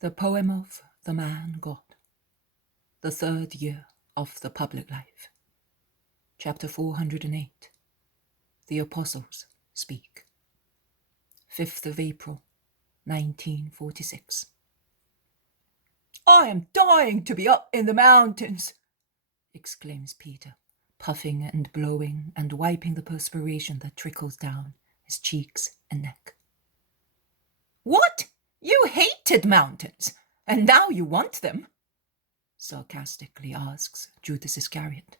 The Poem of the Man God. The Third Year of the Public Life. Chapter 408. The Apostles Speak. 5th of April, 1946. I am dying to be up in the mountains, exclaims Peter, puffing and blowing and wiping the perspiration that trickles down his cheeks and neck. What? You hated mountains, and now you want them? Sarcastically asks Judas Iscariot,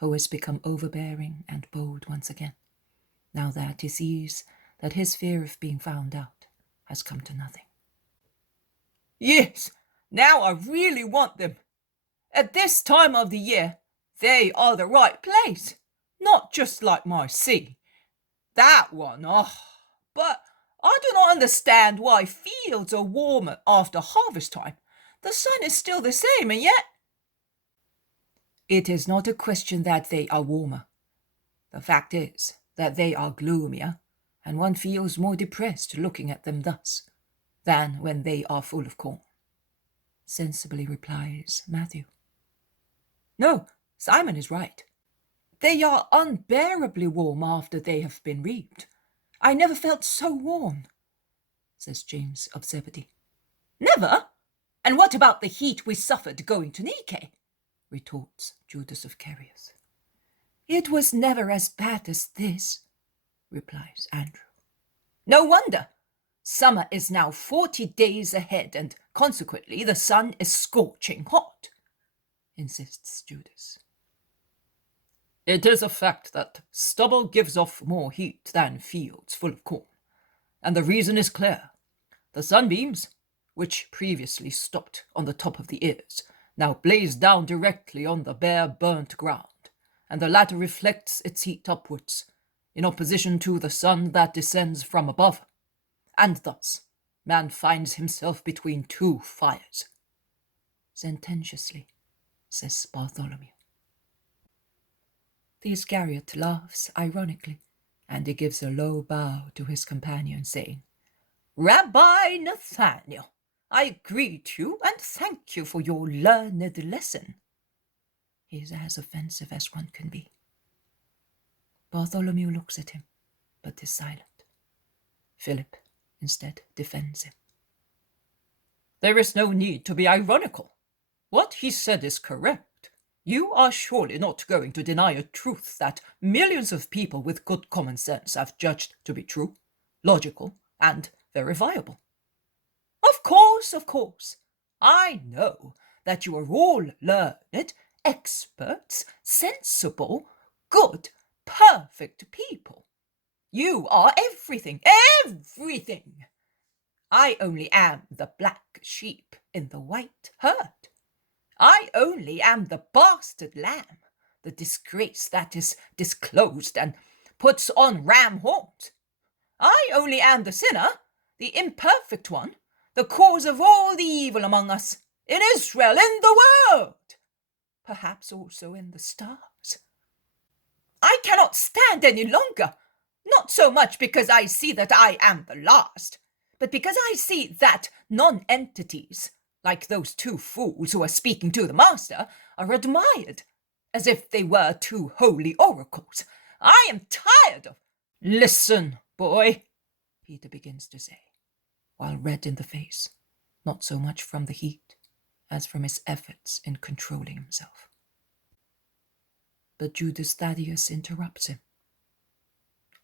who has become overbearing and bold once again, now that he sees that his fear of being found out has come to nothing. Yes, now I really want them. At this time of the year, they are the right place, not just like my sea. That one, but I do not understand why fields are warmer after harvest time. The sun is still the same, and yet... It is not a question that they are warmer. The fact is that they are gloomier, and one feels more depressed looking at them thus than when they are full of corn, sensibly replies Matthew. No, Simon is right. They are unbearably warm after they have been reaped. I never felt so warm, says James of Zebedee. Never? And what about the heat we suffered going to Nike? Retorts Judas of Carius. It was never as bad as this, replies Andrew. No wonder. Summer is now 40 days ahead, and consequently the sun is scorching hot, insists Judas. It is a fact that stubble gives off more heat than fields full of corn, and the reason is clear. The sunbeams, which previously stopped on the top of the ears, now blaze down directly on the bare burnt ground, and the latter reflects its heat upwards, in opposition to the sun that descends from above, and thus man finds himself between two fires. Sententiously, says Bartholomew. The Iscariot laughs ironically, and he gives a low bow to his companion, saying, Rabbi Nathaniel, I greet you and thank you for your learned lesson. He is as offensive as one can be. Bartholomew looks at him, but is silent. Philip, instead, defends him. There is no need to be ironical. What he said is correct. You are surely not going to deny a truth that millions of people with good common sense have judged to be true, logical, and verifiable. Of course. I know that you are all learned, experts, sensible, good, perfect people. You are everything. I only am the black sheep in the white herd. I only am the bastard lamb, the disgrace that is disclosed and puts on ram horns. I only am the sinner, the imperfect one, the cause of all the evil among us, in Israel, in the world, perhaps also in the stars. I cannot stand any longer, not so much because I see that I am the last, but because I see that non-entities, like those two fools who are speaking to the master, are admired, as if they were two holy oracles. I am tired of... Listen, boy, Peter begins to say, while red in the face, not so much from the heat as from his efforts in controlling himself. But Judas Thaddeus interrupts him.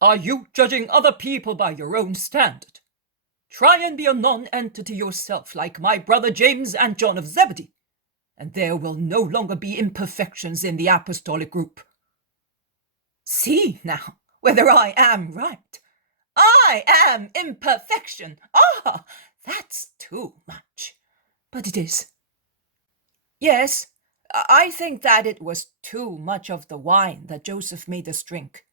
Are you judging other people by your own standard? Try and be a non-entity yourself, like my brother James and John of Zebedee, and there will no longer be imperfections in the apostolic group. See now whether I am right. I am imperfection. That's too much. But it is. Yes, I think that it was too much of the wine that Joseph made us drink,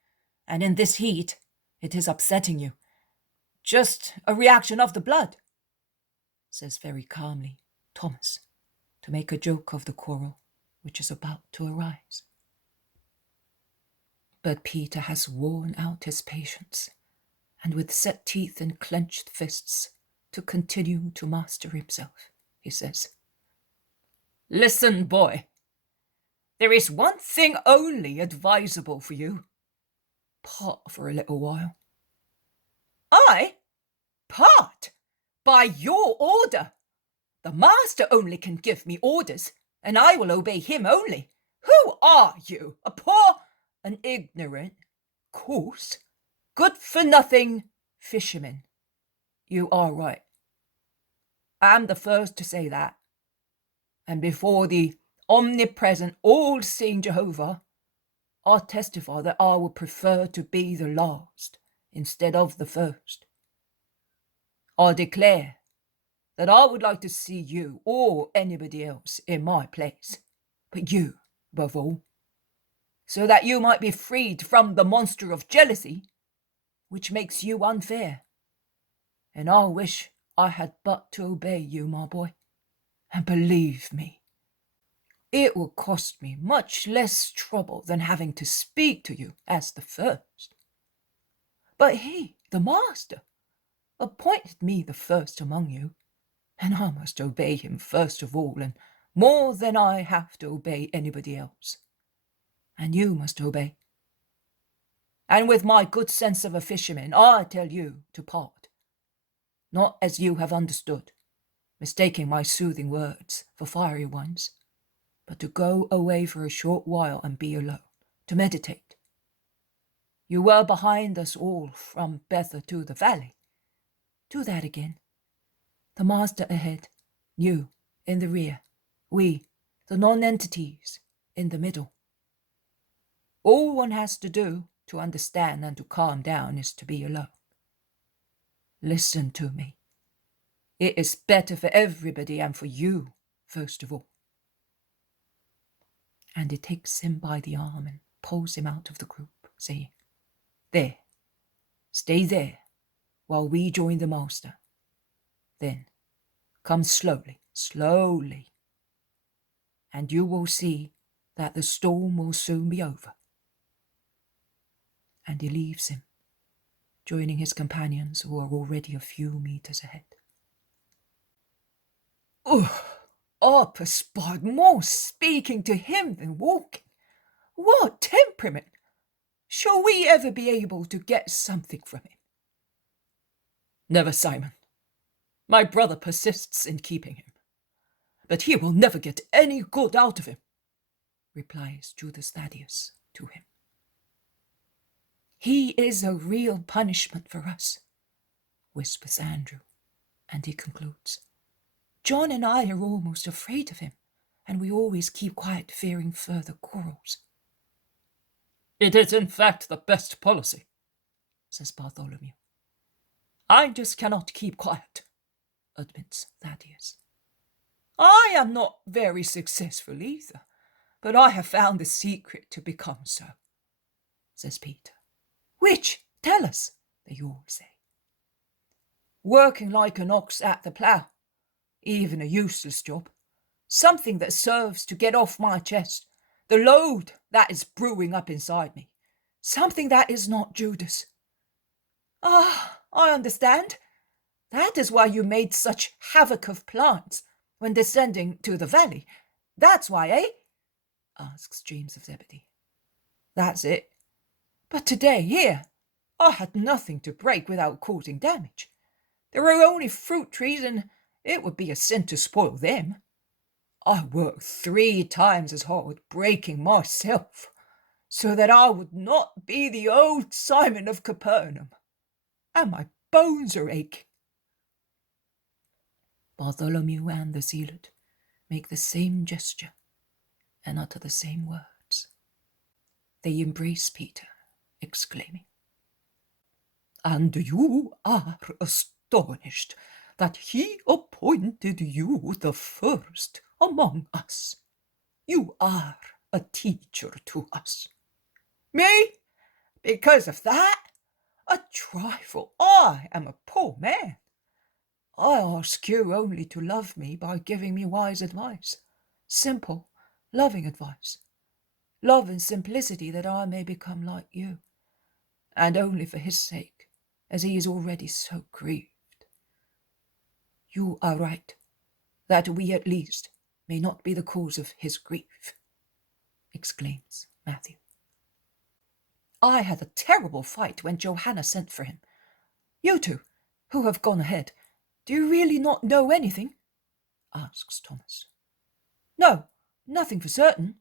and in this heat it is upsetting you. Just a reaction of the blood, says very calmly Thomas, to make a joke of the quarrel which is about to arise. But Peter has worn out his patience, and with set teeth and clenched fists to continue to master himself, he says. Listen, boy. There is one thing only advisable for you. Part for a little while. I? Part? By your order? The master only can give me orders, and I will obey him only. Who are you? A poor, an ignorant, coarse, good-for-nothing fisherman? You are right. I am the first to say that. And before the omnipresent, all-seeing Jehovah, I testify that I would prefer to be the last instead of the first. I declare that I would like to see you or anybody else in my place, but you above all, so that you might be freed from the monster of jealousy, which makes you unfair. And I wish I had but to obey you, my boy, and believe me, it will cost me much less trouble than having to speak to you as the first. But he, the master, appointed me the first among you, and I must obey him first of all, and more than I have to obey anybody else. And you must obey. And with my good sense of a fisherman, I tell you to part, not as you have understood, mistaking my soothing words for fiery ones, but to go away for a short while and be alone, to meditate. You were behind us all from Bether to the valley. Do that again. The master ahead, you in the rear, we, the non-entities, in the middle. All one has to do to understand and to calm down is to be alone. Listen to me. It is better for everybody and for you, first of all. And he takes him by the arm and pulls him out of the group, saying, There, stay there, while we join the master. Then, come slowly, slowly, and you will see that the storm will soon be over. And he leaves him, joining his companions who are already a few meters ahead. I perspired more speaking to him than walking. What temperament! Shall we ever be able to get something from him? Never, Simon. My brother persists in keeping him, but he will never get any good out of him, replies Judas Thaddeus to him. He is a real punishment for us, whispers Andrew, and he concludes. John and I are almost afraid of him, and we always keep quiet, fearing further quarrels. It is in fact the best policy, says Bartholomew. I just cannot keep quiet, admits Thaddeus. I am not very successful either, but I have found the secret to become so, says Peter. Which? Tell us, they all say. Working like an ox at the plough, even a useless job, something that serves to get off my chest the load that is brewing up inside me, something that is not Judas. Ah, I understand. That is why you made such havoc of plants when descending to the valley. That's why, eh? Asks James of Zebedee. That's it. But today, here, I had nothing to break without causing damage. There are only fruit trees, and it would be a sin to spoil them. I worked 3 times as hard breaking myself, so that I would not be the old Simon of Capernaum, and my bones are aching. Bartholomew and the zealot make the same gesture and utter the same words. They embrace Peter, exclaiming, And you are astonished that he appointed you the first among us. You are a teacher to us. Me? Because of that? A trifle. I am a poor man. I ask you only to love me by giving me wise advice, simple, loving advice, love and simplicity that I may become like you, and only for his sake, as he is already so grieved. You are right. that we at least may not be the cause of his grief, exclaims Matthew. I had a terrible fight when Johanna sent for him. You two, who have gone ahead, do you really not know anything? Asks Thomas. No, nothing for certain.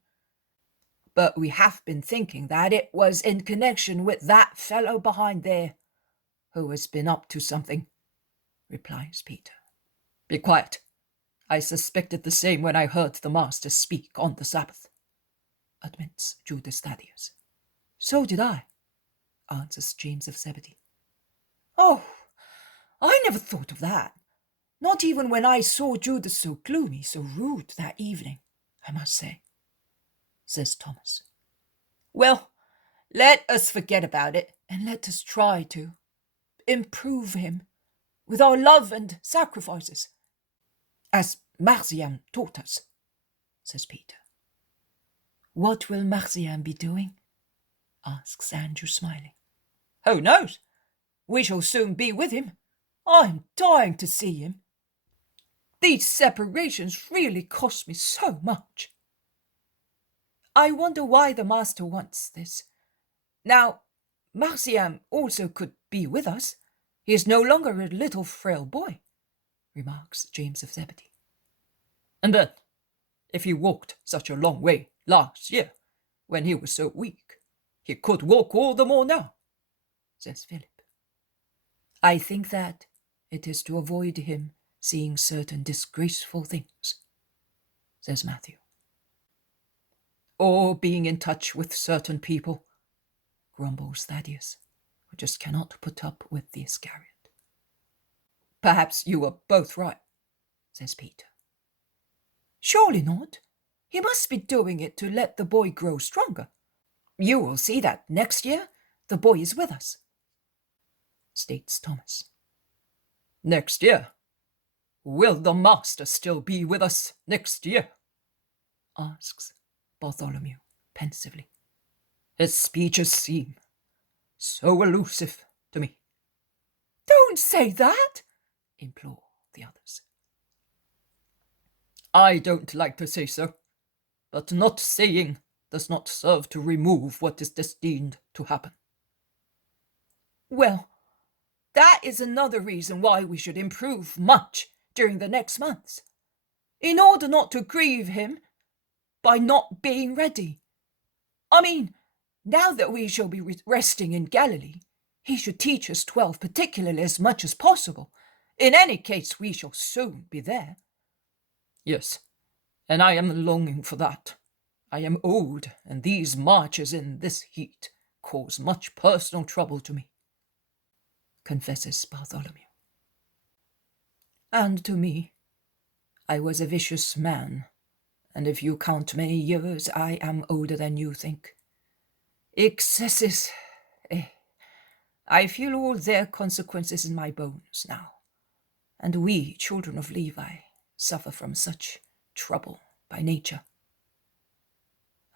But we have been thinking that it was in connection with that fellow behind there, who has been up to something, replies Peter. Be quiet. I suspected the same when I heard the master speak on the Sabbath, admits Judas Thaddeus. So did I, answers James of Zebedee. Oh, I never thought of that. Not even when I saw Judas so gloomy, so rude that evening, I must say, says Thomas. Well, let us forget about it, and let us try to improve him with our love and sacrifices, as Marcian taught us, says Peter. What will Marcian be doing? Asks Andrew, smiling. Who knows? We shall soon be with him. I'm dying to see him. These separations really cost me so much. I wonder why the master wants this. Now, Marcian also could be with us. He is no longer a little frail boy, remarks James of Zebedee. And then, if he walked such a long way last year, when he was so weak, he could walk all the more now, says Philip. I think that it is to avoid him seeing certain disgraceful things, says Matthew. Or being in touch with certain people, grumbles Thaddeus, who just cannot put up with the Iscariot. Perhaps you are both right, says Peter. Surely not. He must be doing it to let the boy grow stronger. You will see that next year the boy is with us, states Thomas. Next year? Will the master still be with us next year? Asks Bartholomew pensively. His speeches seem so elusive to me. Don't say that, implore the others. I don't like to say so, but not saying does not serve to remove what is destined to happen. Well, that is another reason why we should improve much during the next months, in order not to grieve him by not being ready. I mean, now that we shall be resting in Galilee, he should teach us 12 particularly as much as possible. In any case, we shall soon be there. Yes, and I am longing for that. I am old, and these marches in this heat cause much personal trouble to me, confesses Bartholomew. And to me. I was a vicious man, and if you count many years, I am older than you think. Excesses, I feel all their consequences in my bones now, and we, children of Levi, suffer from such trouble by nature.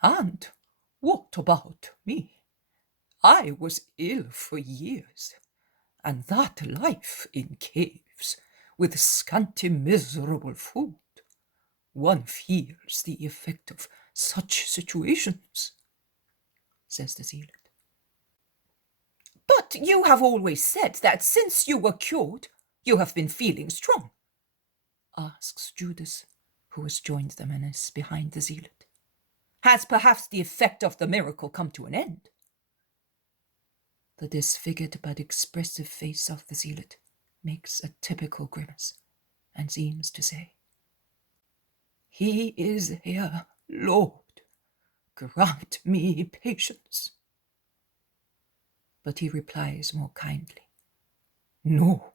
And what about me? I was ill for years, and that life in caves, with scanty miserable food. One feels the effect of such situations, says the zealot. But you have always said that since you were cured, you have been feeling strong, asks Judas, who has joined them and is behind the zealot. Has perhaps the effect of the miracle come to an end? The disfigured but expressive face of the zealot makes a typical grimace and seems to say, He is here, Lord. Grant me patience. But he replies more kindly, No,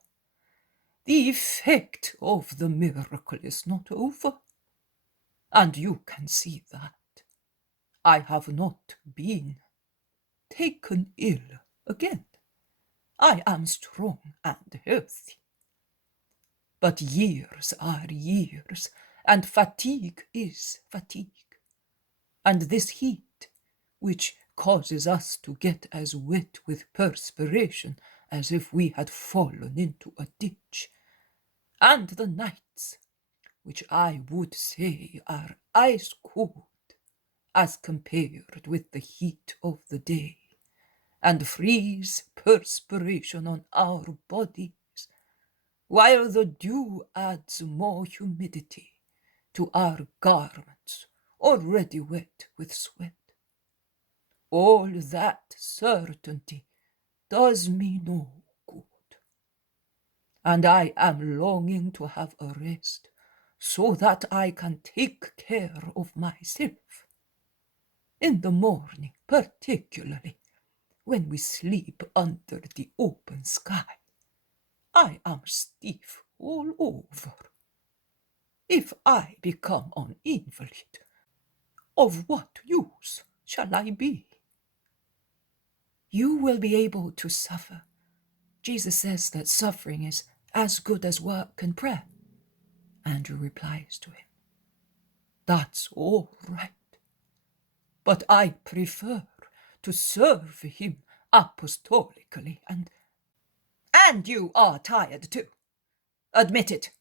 the effect of the miracle is not over, and you can see that. I have not been taken ill again. I am strong and healthy. But years are years, and fatigue is fatigue. And this heat, which causes us to get as wet with perspiration as if we had fallen into a ditch, and the nights, which I would say are ice cold as compared with the heat of the day, and freeze perspiration on our bodies, while the dew adds more humidity to our garments already wet with sweat. All that certainty does me no good, and I am longing to have a rest so that I can take care of myself. In the morning, particularly, when we sleep under the open sky, I am stiff all over. If I become an invalid, of what use shall I be? You will be able to suffer. Jesus says that suffering is as good as work and prayer. Andrew replies to him, That's all right, but I prefer to serve him apostolically and you are tired too. Admit it.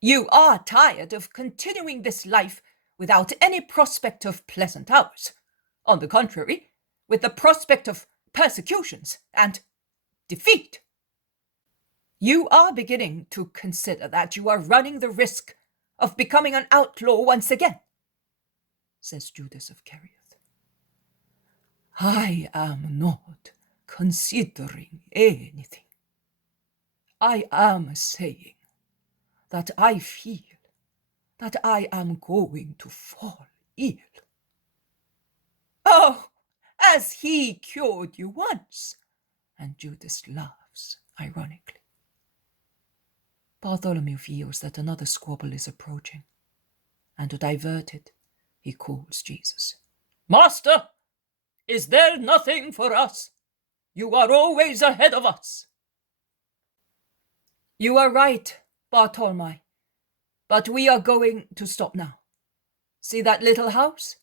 You are tired of continuing this life without any prospect of pleasant hours. On the contrary, with the prospect of persecutions and defeat. You are beginning to consider that you are running the risk of becoming an outlaw once again, says Judas of Kerioth. I am not considering anything. I am saying that I feel that I am going to fall ill. Oh, as he cured you once, and Judas laughs ironically. Bartholomew feels that another squabble is approaching, and to divert it, he calls Jesus. Master, is there nothing for us? You are always ahead of us. You are right, Bartholomew, but we are going to stop now. See that little house?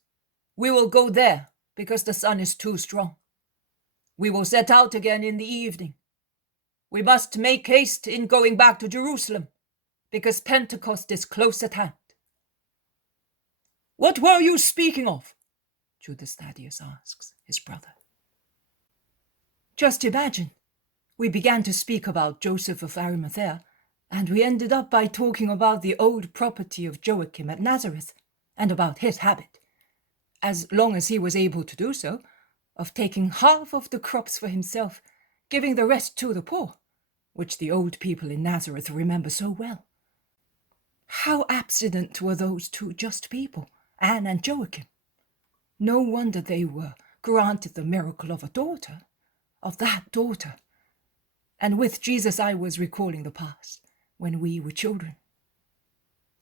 We will go there because the sun is too strong. We will set out again in the evening. We must make haste in going back to Jerusalem because Pentecost is close at hand. What were you speaking of? Judas Thaddeus asks his brother. Just imagine. We began to speak about Joseph of Arimathea, and we ended up by talking about the old property of Joachim at Nazareth, and about his habit, as long as he was able to do so, of taking half of the crops for himself, giving the rest to the poor, which the old people in Nazareth remember so well. How abstinent were those two just people, Anne and Joachim? No wonder they were granted the miracle of a daughter, of that daughter. And with Jesus I was recalling the past, when we were children.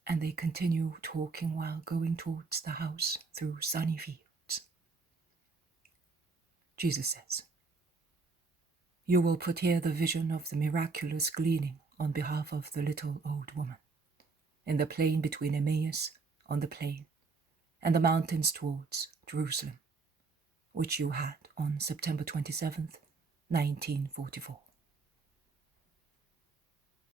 And they continue talking while going towards the house through sunny fields. Jesus says, You will put here the vision of the miraculous gleaning on behalf of the little old woman, in the plain between Emmaus on the plain and the mountains towards Jerusalem, which you had on September 27th, 1944.